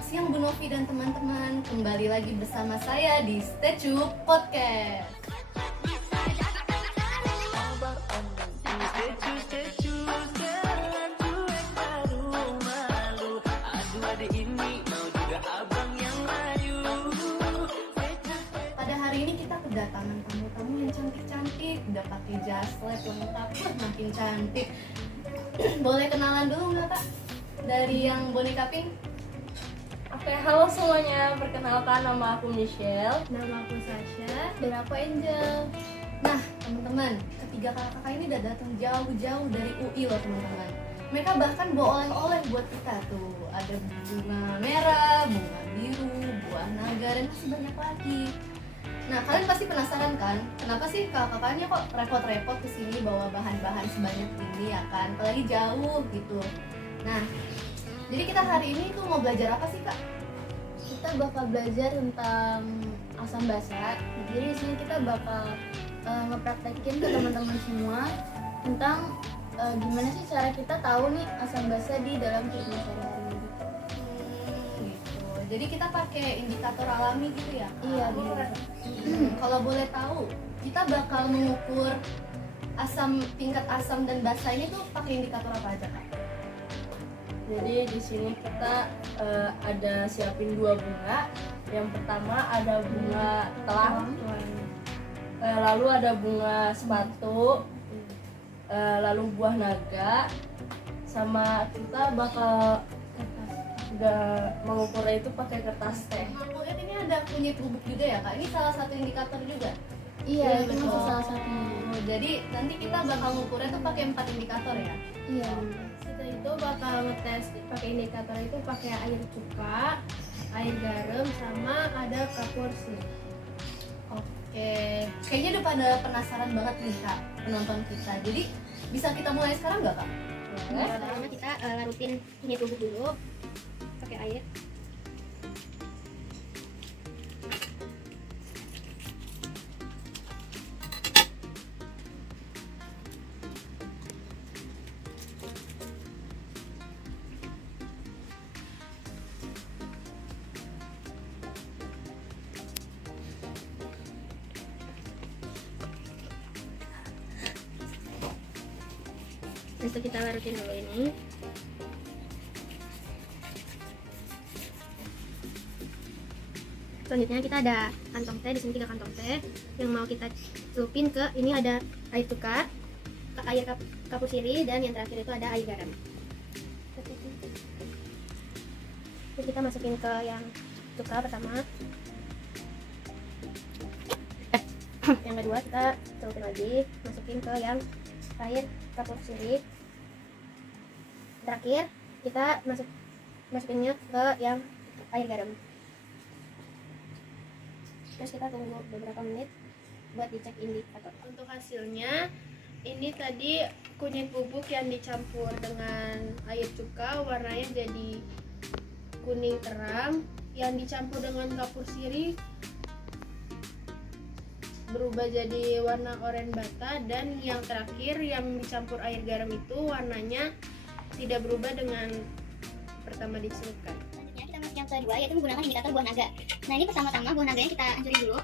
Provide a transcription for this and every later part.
Selamat siang Bu Novi dan teman-teman. Kembali lagi bersama saya di Statue Podcast. Pada hari ini kita kedatangan tamu-tamu yang cantik-cantik, udah pakai jas lab lengkap, makin cantik. Boleh kenalan dulu nggak Kak? Dari yang boneka pink? Oke, halo semuanya. Perkenalkan, nama aku Michelle. Nama aku Sasha. Dan aku Angel. Nah, teman-teman, ketiga kakak ini udah datang jauh-jauh dari UI loh teman-teman. Mereka bahkan bawa oleh-oleh buat kita tuh. Ada bunga merah, bunga biru, buah naga, dan masih banyak lagi. Nah, kalian pasti penasaran kan, kenapa sih kakak-kakaknya kok repot-repot kesini bawa bahan-bahan sebanyak ini ya kan? Apalagi jauh gitu. Nah, jadi kita hari ini tuh mau belajar apa sih Kak? Kita bakal belajar tentang asam basa. Jadi di sini kita bakal ngepraktekin ke teman-teman semua tentang gimana sih cara kita tahu nih asam basa di dalam kehidupan sehari-hari gitu. Gitu. Jadi kita pakai indikator alami gitu ya? Iya, benar. Kalau boleh tahu, kita bakal mengukur tingkat asam dan basa ini tuh pakai indikator apa aja Kak? Jadi di sini kita ada siapin dua bunga. Yang pertama ada bunga telang, lalu ada bunga sepatu, lalu buah naga, sama kita bakal mengukurnya itu pakai kertas teh. Aku lihat ini ada kunyit bubuk juga ya Kak? Ini salah satu indikator juga? Iya, itu betul. masih salah satunya. Jadi nanti kita bakal ngukurnya tuh pakai 4 indikator ya? Iya. Kita itu bakal ngetes pakai indikator itu pakai air cuka, air garam, sama ada kapur sih. Oke, kayaknya udah pada penasaran banget nih Kak, penonton kita. Jadi bisa kita mulai sekarang nggak Kak? Pertama kita larutin kunyit bubuk dulu pakai air. Terus kita larutin dulu ini. Selanjutnya kita ada kantong teh, di sini 3 kantong teh yang mau kita celupin ke ini ada air cuka, air kapur sirih, dan yang terakhir itu ada air garam. Terus kita masukin ke yang cuka pertama. Yang kedua kita celupin lagi, masukin ke yang air kapur sirih. Terakhir kita masukinnya ke yang air garam. Terus kita tunggu beberapa menit buat dicek indikator. Untuk hasilnya, ini tadi kunyit bubuk yang dicampur dengan air cuka warnanya jadi kuning terang, yang dicampur dengan kapur sirih berubah jadi warna oranye bata, dan yang terakhir yang dicampur air garam itu warnanya tidak berubah dengan pertama dicelupkan. Selanjutnya kita masuk yang kedua, yaitu menggunakan indikator buah naga. Nah, ini pertama-tama buah naganya kita hancurin dulu.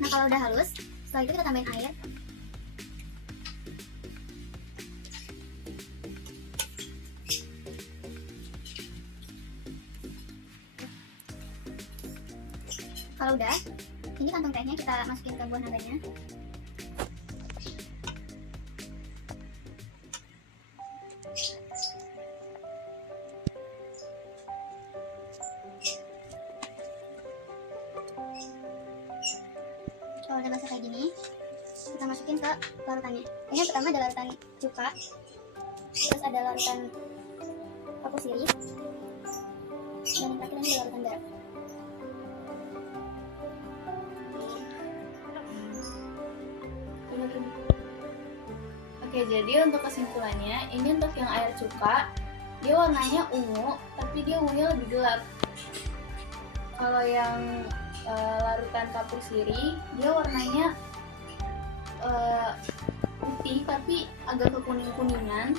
Nah, kalau udah halus, setelah itu kita tambahin air. Kalau udah, ini kantong tehnya kita masukin ke buah naganya. Kalau udah basah kayak gini, kita masukin ke larutannya. Ini yang pertama ada larutan cuka, terus ada larutan kapur sirih, dan yang terakhir ini ada larutan garam. Oke, jadi untuk kesimpulannya, ini untuk yang air cuka, dia warnanya ungu, tapi dia ungunya lebih gelap. Kalau yang larutan kapur sirih, dia warnanya putih tapi agak kekuning-kuningan.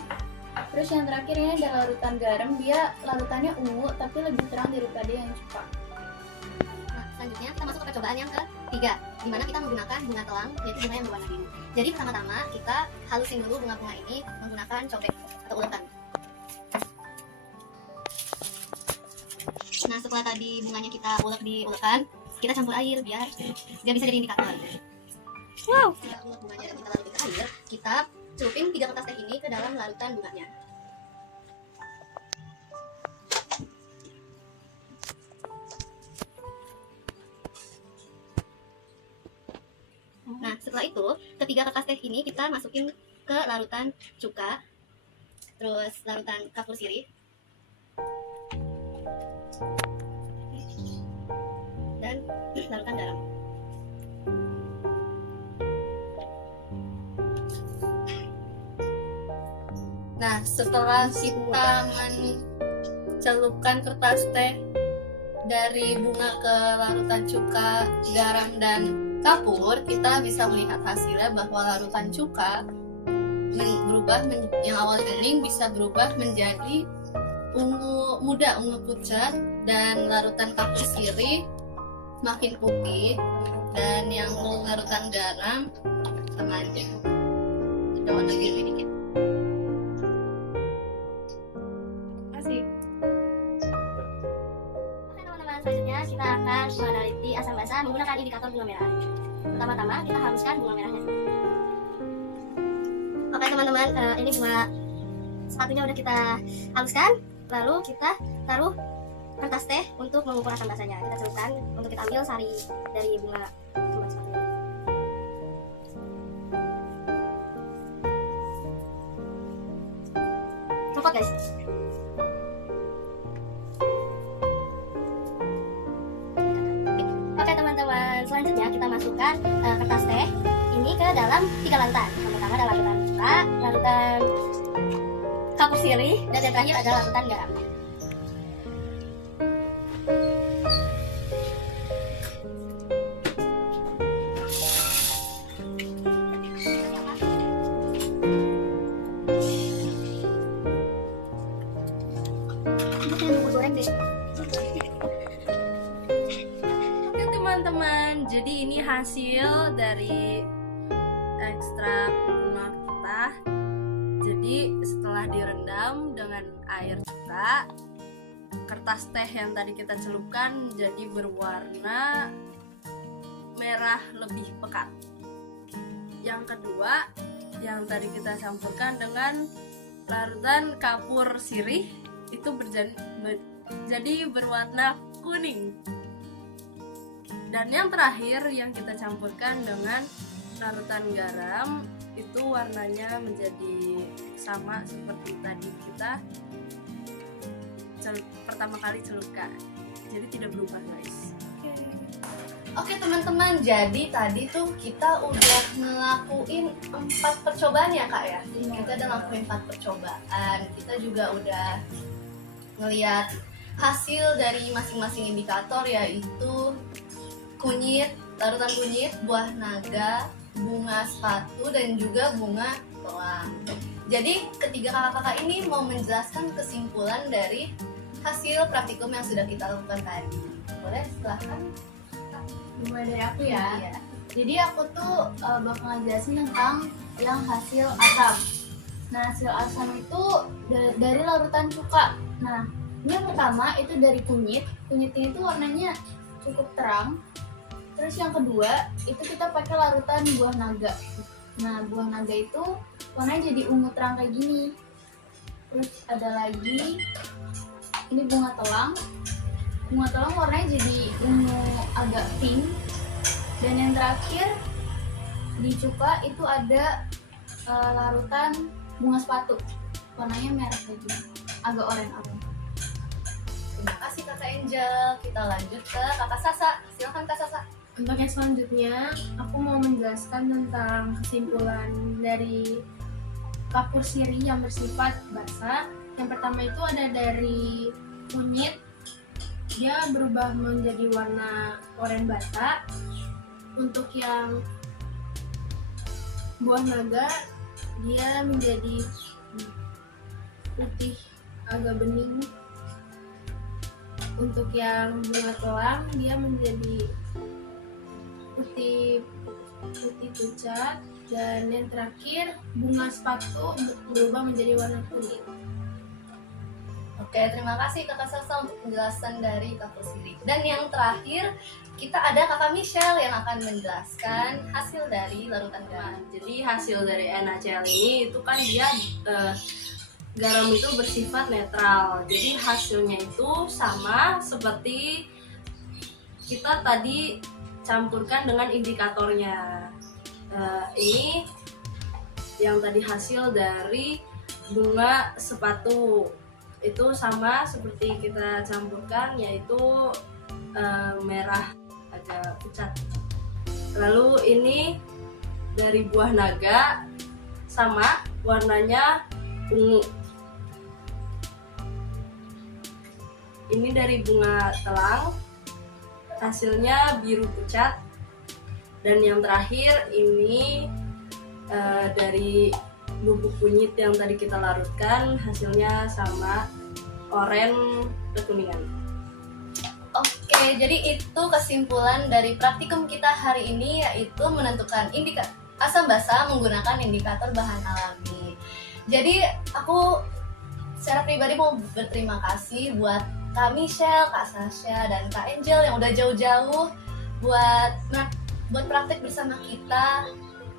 Terus yang terakhir ini ada larutan garam, dia larutannya ungu tapi lebih terang daripada yang cuka. Nah, selanjutnya kita masuk ke percobaan yang ketiga, di mana kita menggunakan bunga telang, yaitu bunga yang berwarna biru. Jadi pertama-tama kita halusin dulu bunga-bunga ini menggunakan cobek atau ulekan. Nah, setelah tadi bunganya kita ulek di ulekan, kita campur air biar bisa jadi indikator. Wow. Setelah ulek bunganya dan kita larutkan ke air, kita celupin 3 kertas teh ini ke dalam larutan bunganya. Nah, setelah itu, ketiga kertas teh ini kita masukin ke larutan cuka, terus larutan kapur sirih, dan larutan garam. Nah, setelah kita mencelupkan kertas teh dari bunga ke larutan cuka, garam, dan kapur, kita bisa melihat hasilnya bahwa larutan cuka berubah yang awal kuning bisa berubah menjadi ungu muda, ungu pucat, dan larutan kapur sirih makin putih, dan yang larutan garam sama aja, ada warna biru dikit. Oke teman-teman, selanjutnya kita akan meneliti asam basa menggunakan indikator bunga merah. Pertama-tama kita haluskan bunga merahnya dulu. Oke teman-teman, ini bunga sepatunya udah kita haluskan. Lalu kita taruh kertas teh untuk mengukur asam basanya. Kita celupkan untuk kita ambil sari dari bunga kembang sepatunya. Copot guys. Oke teman-teman, selanjutnya kita masukkan kertas teh ini ke dalam 3 larutan. Pertama ada larutan cuka, larutan kapur sirih, dan yang terakhir adalah larutan garam. Oke teman-teman, jadi ini hasil dari ekstrak bunga kita. Jadi setelah direndam dengan air cuka, kertas teh yang tadi kita celupkan jadi berwarna merah lebih pekat. Yang kedua, yang tadi kita campurkan dengan larutan kapur sirih itu jadi berwarna kuning. Dan yang terakhir yang kita campurkan dengan larutan garam itu warnanya menjadi sama seperti tadi kita pertama kali celupkan. Jadi tidak berubah guys. Oke teman-teman, jadi tadi tuh kita udah ngelakuin 4 percobaan ya kak ya. Kita udah ngelakuin 4 percobaan. Kita juga udah ngeliat hasil dari masing-masing indikator, yaitu kunyit, larutan kunyit, buah naga, bunga sepatu, dan juga bunga telang. Jadi ketiga kakak-kakak ini mau menjelaskan kesimpulan dari hasil praktikum yang sudah kita lakukan tadi. Boleh silahkan. Dimulai dari aku ya. Iya. Jadi aku tuh bakal ngejelasin tentang yang hasil asam. Nah, hasil asam itu dari larutan cuka. Nah, ini yang pertama itu dari kunyit. Kunyit ini tuh warnanya cukup terang. Terus yang kedua itu kita pakai larutan buah naga. Nah, buah naga itu warnanya jadi ungu terang kayak gini. Terus ada lagi ini bunga telang. Bunga telang warnanya jadi ungu agak pink. Dan yang terakhir di cuka itu ada larutan bunga sepatu, warnanya merah kayak gini, agak oranye. Terima kasih kakak Angel. Kita lanjut ke kakak Sasa. Silakan kak Sasa. Untuk yang selanjutnya, aku mau menjelaskan tentang kesimpulan dari kapur sirih yang bersifat basa. Yang pertama itu ada dari kunyit, dia berubah menjadi warna oranye bata. Untuk yang buah naga, dia menjadi putih agak bening. Untuk yang bunga telang, dia menjadi putih pucat. Dan yang terakhir, bunga sepatu berubah menjadi warna kuning. Oke, terima kasih Kakak Salsa untuk penjelasan dari Kak Siri. Dan yang terakhir, kita ada Kakak Michelle yang akan menjelaskan hasil dari larutan garam. Jadi hasil dari NaCl ini itu kan dia garam itu bersifat netral. Jadi hasilnya itu sama seperti kita tadi campurkan dengan indikatornya. Ini yang tadi hasil dari bunga sepatu itu sama seperti kita campurkan, yaitu merah agak pucat. Lalu ini dari buah naga sama warnanya ungu. Ini dari bunga telang hasilnya biru pucat. Dan yang terakhir ini dari bubuk kunyit yang tadi kita larutkan hasilnya sama oranye kekuningan. Oke, jadi itu kesimpulan dari praktikum kita hari ini, yaitu menentukan asam basa menggunakan indikator bahan alami. Jadi aku secara pribadi mau berterima kasih buat Kak Michelle, Kak Sasha, dan Kak Angel yang udah jauh-jauh buat praktek bersama kita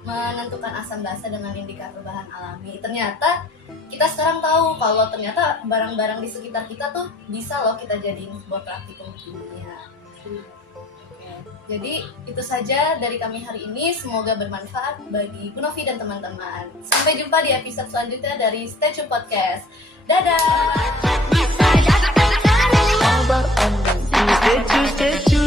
menentukan asam basa dengan indikator bahan alami. Ternyata kita sekarang tahu kalau ternyata barang-barang di sekitar kita tuh bisa loh kita jadiin buat praktikum kimia. Jadi itu saja dari kami hari ini, semoga bermanfaat bagi Bu Novi dan teman-teman. Sampai jumpa di episode selanjutnya dari Statue Podcast. Dadah! Stay tuned, stay tuned.